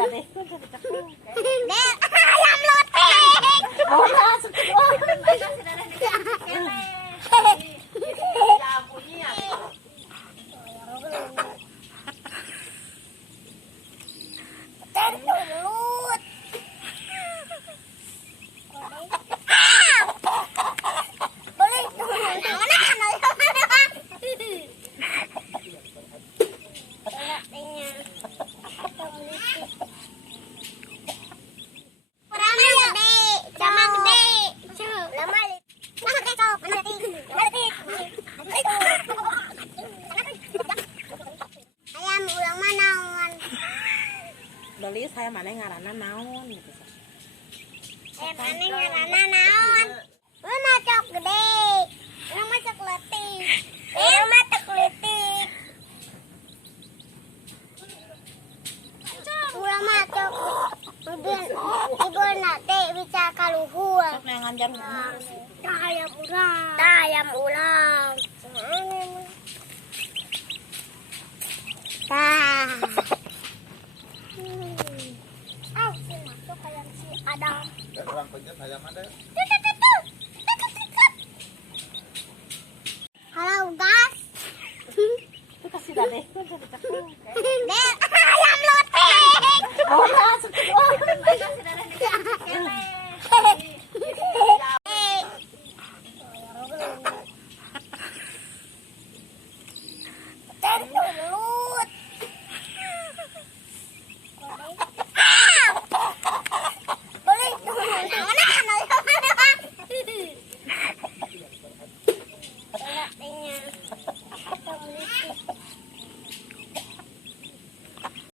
tadi. Dek, ayam loti. Bola semua. Tertulut. Boleh. Mana kanal? Ayam ulang manaon. Doli saya mana ngaranna naon gitu. Ayam aneh ngaranna naon? Mana cok gede. Nama cok letik. Nama cok letik. Ulang mah cok. Udin ibu nate bisa kaluhur. Sok neangan jam. Ayam ulang. Ayam ulang. Ah, masuk ayam si Adam. Orang pencet ayam ada.